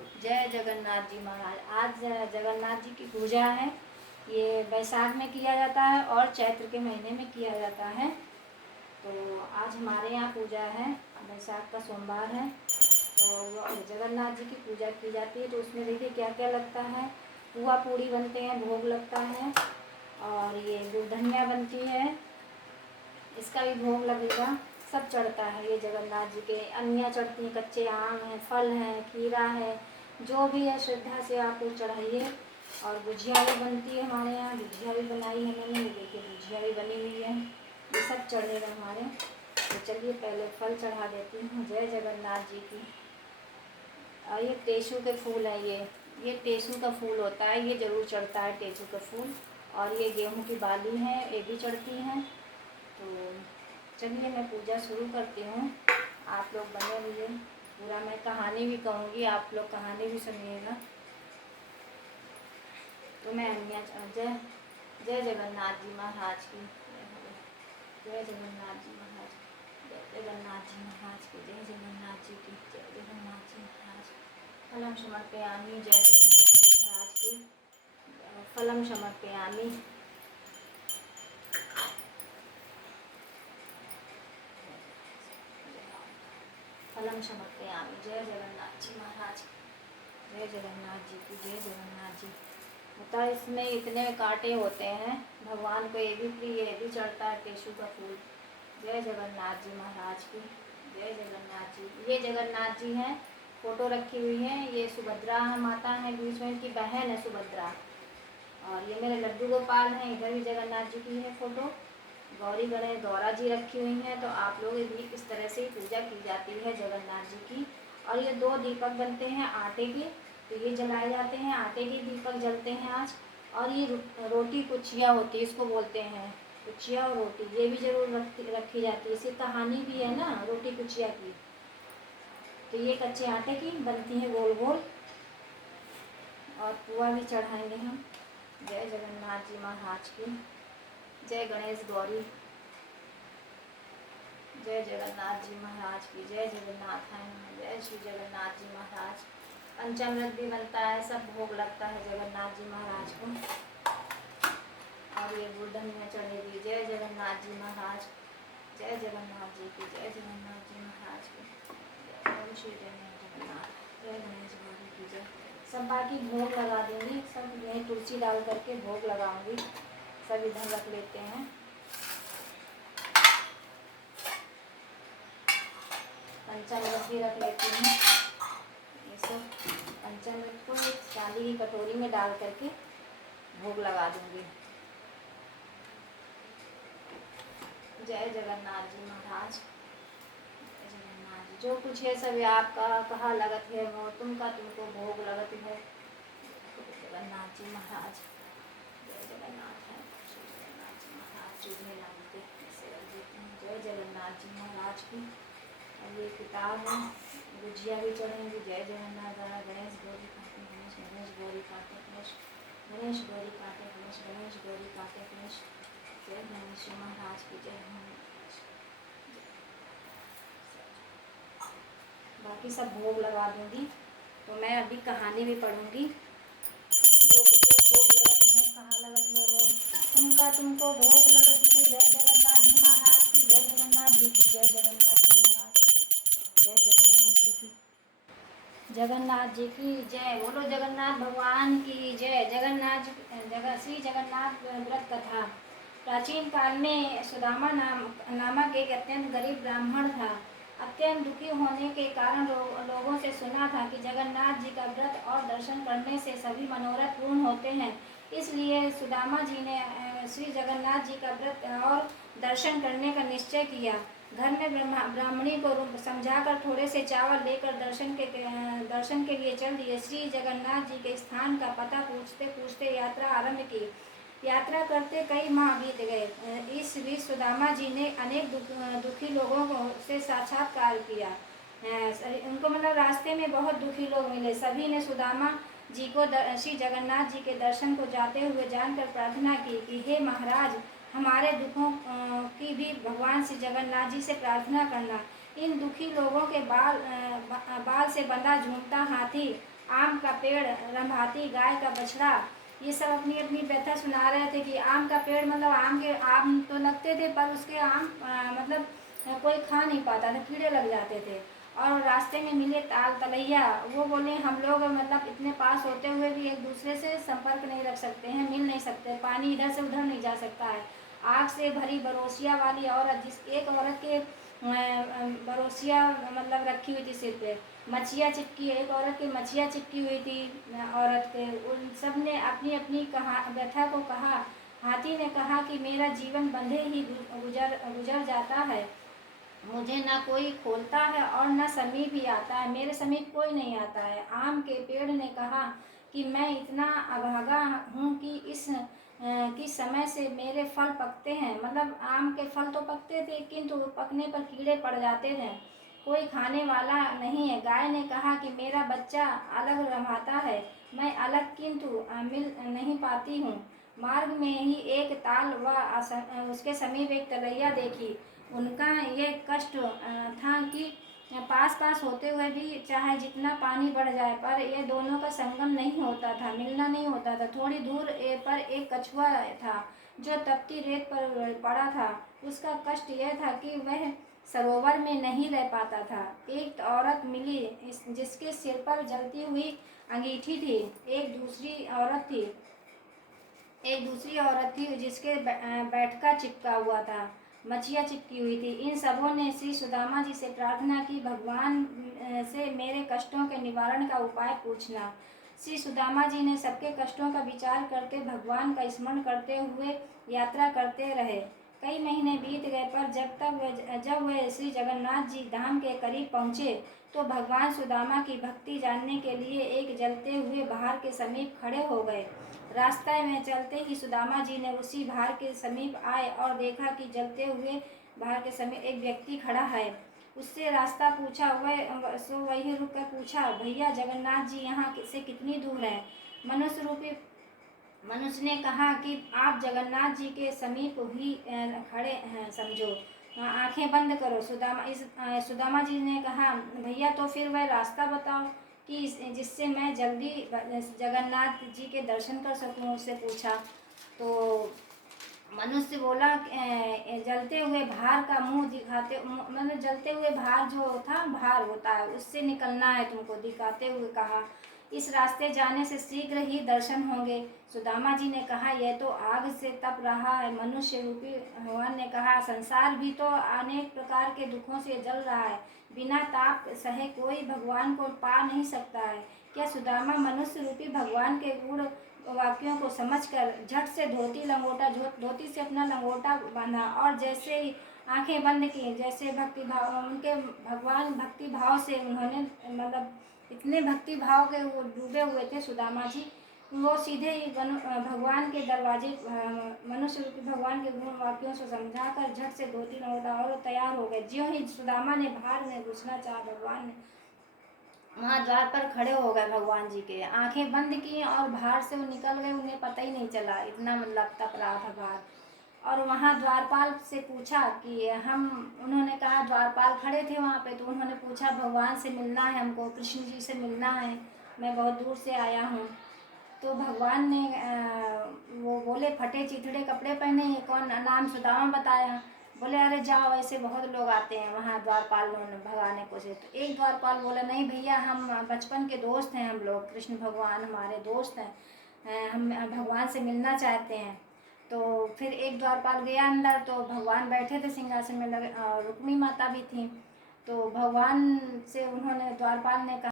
जय जगन्नाथ जी महाराज। आज जगन्नाथ जी की पूजा है। ये बैसाख में किया जाता है और चैत्र के महीने में किया जाता है। तो आज हमारे यहाँ पूजा है, बैसाख का सोमवार है। तो जगन्नाथ जी की पूजा की जाती है। तो उसमें देखिए क्या क्या लगता है। पुआ पूड़ी बनते हैं, भोग लगता है, और ये दूधनिया बनती है, इसका भी भोग लगेगा। सब चढ़ता है ये जगन्नाथ जी के। अन्नियाँ चढ़ती हैं, कच्चे आम हैं, फल हैं, खीरा है, जो भी है श्रद्धा से आप लोग चढ़ाइए। और गुजिया भी बनती है हमारे यहाँ, गुजिया भी बनाई है मैंने। ये देखिए गुजिया भी बनी हुई है। ये सब चढ़ेगा हमारे। तो चलिए पहले फल चढ़ा देती हूँ। जय जगन्नाथ जी की। और ये टेसू के फूल है। ये टेसू का फूल होता है, ये ज़रूर चढ़ता है टेसू का फूल। और ये गेहूँ की बाली है, ये भी चढ़ती हैं। तो चलिए मैं पूजा शुरू करती हूँ। आप लोग बने हुए पूरा। मैं कहानी भी कहूँगी, आप लोग कहानी भी सुनिएगा। तो मैं जय जय जगन्नाथ जी महाराज की। जय जगन्नाथ जी महाराज। जय जगन्नाथ जी महाराज की। जय जगन्नाथ जी की। जय जगन्नाथ जी महाराज। फलम समर्पयामि। जय जगन्नाथ जी महाराज की। फलम समर्पयामि। फलम समर्पयामि। जय जगन्नाथ जी महाराज। जय जगन्नाथ जी की। जय जगन्नाथ जी। होता है इसमें इतने कांटे होते हैं, भगवान को ये भी प्रिय, ये भी चढ़ता है टेसू का फूल। जय जगन्नाथ जी महाराज की। जय जगन्नाथ जी। ये जगन्नाथ जी हैं, फोटो रखी हुई है। ये सुभद्रा माता है, बीच में इनकी बहन है सुभद्रा। और ये मेरे लड्डू गोपाल हैं, इधर भी जगन्नाथ जी की है फोटो। गौरी गणेश गौरा जी रखी हुई हैं। तो आप लोग भी इस तरह से पूजा की जाती है जगन्नाथ जी की। और ये 2 दीपक बनते हैं आटे के, तो ये जलाए जाते हैं। आटे के दीपक जलते हैं आज। और ये रोटी कुचिया होती है, इसको बोलते हैं कुचिया और रोटी, ये भी जरूर रखी जाती है। इसकी कहानी भी है ना रोटी कुचिया की। तो ये कच्चे आटे की बनती है गोल गोल। और पुआ भी चढ़ाएंगे हम। जय जगन्नाथ जी महाराज की। जय गणेश गौरी। जय जगन्नाथ जी महाराज की। जय जगन्नाथ है। जय श्री जगन्नाथ जी महाराज। पंचामृत भी बनता है, सब भोग लगता है जगन्नाथ जी महाराज को। और ये गुड़धनिया चढ़ेगी। जय जगन्नाथ जी महाराज। जय जगन्नाथ जी की। जय जगन्नाथ जी महाराज की। जय श्री जगन्नाथ। जय गणेश गौरी की जय। सब बाकी भोग लगा देंगे, सब यही तुलसी डाल करके भोग लगाऊंगी। सब इधर रख लेते हैं। पंचामृत भी रख लेती हूँ। ये सब पंचामृत को एक चांदी की कटोरी में डाल करके भोग लगा दूंगी। जय जगन्नाथ जी महाराज। जय जगन्नाथ जी। जो कुछ है सब आपका, कहा लगत है मोर, तुमका तुमको भोग लगत है। जगन्नाथ जी महाराज। जय जगन्नाथ है। श्री जगन्नाथ जी महाराज। चूल्हे नामते ऐसे रख देते हैं। जय जगन्नाथ जी महाराज की। और ये किताब है, गुजिया भी चढ़ेंगी। जय जगन्नाथ। गणेश गौरी काटे गणेश, गणेश गौरी काटे गणेश, गणेश गौरी काटे गणेश, गणेश गौरी काटे गणेश। जय गणेश महाराज की जय। बाकी सब भोग लगा दूंगी। तो मैं अभी कहानी भी पढ़ूंगी। जो कुछ भोग लगत है, कहाँ लगत है वो, तुमका तुमको भोग लगत है। जय जगन्नाथ जी महाराज की। जय जगन्नाथ जी की। जय जगन्नाथ जी महाराज की। जय जगन्नाथ जी की। जगन्नाथ जी की जय। बोलो जगन्नाथ भगवान की जय। श्री जगन्नाथ व्रत कथा। प्राचीन काल में सुदामा नामक एक अत्यंत गरीब ब्राह्मण था। अत्यंत दुखी होने के कारण लोगों से सुना था कि जगन्नाथ जी का व्रत और दर्शन करने से सभी मनोरथ पूर्ण होते हैं। इसलिए सुदामा जी ने श्री जगन्नाथ जी का व्रत और दर्शन करने का निश्चय किया। घर में ब्राह्मणी को समझाकर थोड़े से चावल लेकर दर्शन के लिए चल दिए। श्री जगन्नाथ जी के स्थान का पता पूछते पूछते यात्रा आरंभ की। यात्रा करते कई माह बीत गए। इस बीच सुदामा जी ने अनेक दुखी लोगों से साक्षात्कार किया। उनको मतलब रास्ते में बहुत दुखी लोग मिले। सभी ने सुदामा जी को श्री जगन्नाथ जी के दर्शन को जाते हुए जानकर प्रार्थना की कि हे महाराज, हमारे दुखों की भी भगवान श्री जगन्नाथ जी से प्रार्थना करना। इन दुखी लोगों के बाल से बंधा झूमता हाथी आम का पेड़, रंभाती गाय का बछड़ा, ये सब अपनी अपनी व्यथा सुना रहे थे कि आम का पेड़ मतलब आम तो लगते थे पर उसके आम मतलब कोई खा नहीं पाता था, कीड़े लग जाते थे। और रास्ते में मिले ताल तलैया, वो बोले हम लोग मतलब इतने पास होते हुए भी एक दूसरे से संपर्क नहीं रख सकते हैं, मिल नहीं सकते, पानी इधर से उधर नहीं जा सकता है। आग से भरी बरोसिया वाली औरत, जिस एक औरत के बरोसिया मतलब रखी हुई थी सिर पे, मछिया चिपकी, एक औरत की मछिया चिपकी हुई थी औरत के। उन सब ने अपनी अपनी व्यथा को कहा। हाथी ने कहा कि मेरा जीवन बंधे ही गुजर जाता है, मुझे ना कोई खोलता है और न समीप ही आता है, मेरे समीप कोई नहीं आता है। आम के पेड़ ने कहा कि मैं इतना अभागा हूँ कि किस समय से मेरे फल पकते हैं, मतलब आम के फल तो पकते थे किंतु पकने पर कीड़े पड़ जाते थे, कोई खाने वाला नहीं है। गाय ने कहा कि मेरा बच्चा अलग रमाता है, मैं अलग किंतु मिल नहीं पाती हूँ। मार्ग में ही एक ताल व उसके समीप एक तलैया देखी। उनका ये कष्ट था कि पास पास होते हुए भी चाहे जितना पानी बढ़ जाए पर ये दोनों का संगम नहीं होता था, मिलना नहीं होता था। थोड़ी दूर पर एक कछुआ था जो तपती रेत पर पड़ा था। उसका कष्ट यह था कि वह सरोवर में नहीं रह पाता था। एक औरत मिली जिसके सिर पर जलती हुई अंगीठी थी। एक दूसरी औरत थी जिसके बैठका चिपका हुआ था, मछिया चिपकी हुई थी। इन सबों ने श्री सुदामा जी से प्रार्थना की, भगवान से मेरे कष्टों के निवारण का उपाय पूछना। श्री सुदामा जी ने सबके कष्टों का विचार करते भगवान का स्मरण करते हुए यात्रा करते रहे। कई महीने बीत गए पर जब वे श्री जगन्नाथ जी धाम के करीब पहुँचे तो भगवान सुदामा की भक्ति जानने के लिए एक जलते हुए भार के समीप खड़े हो गए। रास्ते में चलते ही सुदामा जी ने उसी भार के समीप आए और देखा कि जलते हुए भार के समीप एक व्यक्ति खड़ा है। उससे रास्ता पूछा, वही रुक कर पूछा, भैया जगन्नाथ जी यहाँ से कितनी दूर है? मनुष्य ने कहा कि आप जगन्नाथ जी के समीप ही खड़े हैं, समझो, आंखें बंद करो। सुदामा जी ने कहा, भैया तो फिर वह रास्ता बताओ कि जिससे मैं जल्दी जगन्नाथ जी के दर्शन कर सकूं, उससे पूछा। तो मनुष्य बोला, जलते हुए भार का मुंह दिखाते, मतलब जलते हुए भार जो था, भार होता है, उससे निकलना है तुमको, दिखाते हुए कहा। इस रास्ते जाने से शीघ्र ही दर्शन होंगे। सुदामा जी ने कहा, यह तो आग से तप रहा है। मनुष्य रूपी भगवान ने कहा, संसार भी तो अनेक प्रकार के दुखों से जल रहा है, बिना ताप सहे कोई भगवान को पा नहीं सकता है। क्या सुदामा मनुष्य रूपी भगवान के गुण वाक्यों को समझकर झट से धोती से अपना लंगोटा बांधा और जैसे ही आंखें बंद की, जैसे भगवान भक्ति भाव से उन्होंने, मतलब इतने भक्ति भाव के वो डूबे हुए थे सुदामा जी, वो सीधे ही भगवान के दरवाजे, मनुष्य रूपी भगवान के गुण वाक्यों से समझाकर झट से धोती लंगोटा और तैयार हो गए। ज्यों ही सुदामा ने भार में घुसना चाहा, भगवान ने वहाँ द्वार पर खड़े हो गए। भगवान जी के आंखें बंद की और भार से वो निकल गए, उन्हें पता ही नहीं चला, इतना मतलब तप रहा था भार। और वहाँ द्वारपाल से पूछा कि उन्होंने कहा, द्वारपाल खड़े थे वहाँ पे, तो उन्होंने पूछा, भगवान से मिलना है हमको, कृष्ण जी से मिलना है, मैं बहुत दूर से आया हूँ। तो भगवान ने वो बोले, फटे चिथड़े कपड़े पहने हैं, कौन? नाम सुदामा बताया। बोले, अरे जाओ, ऐसे बहुत लोग आते हैं वहाँ द्वारपाल भगाने को से। तो एक द्वारपाल बोला, नहीं भैया, हम बचपन के दोस्त हैं, हम लोग कृष्ण भगवान हमारे दोस्त हैं, हम भगवान से मिलना चाहते हैं। तो फिर एक द्वारपाल गया अंदर, तो भगवान बैठे थे सिंहासन में लगे और रुक्मी माता भी थी। तो भगवान से उन्होंने, द्वारपाल ने कहा,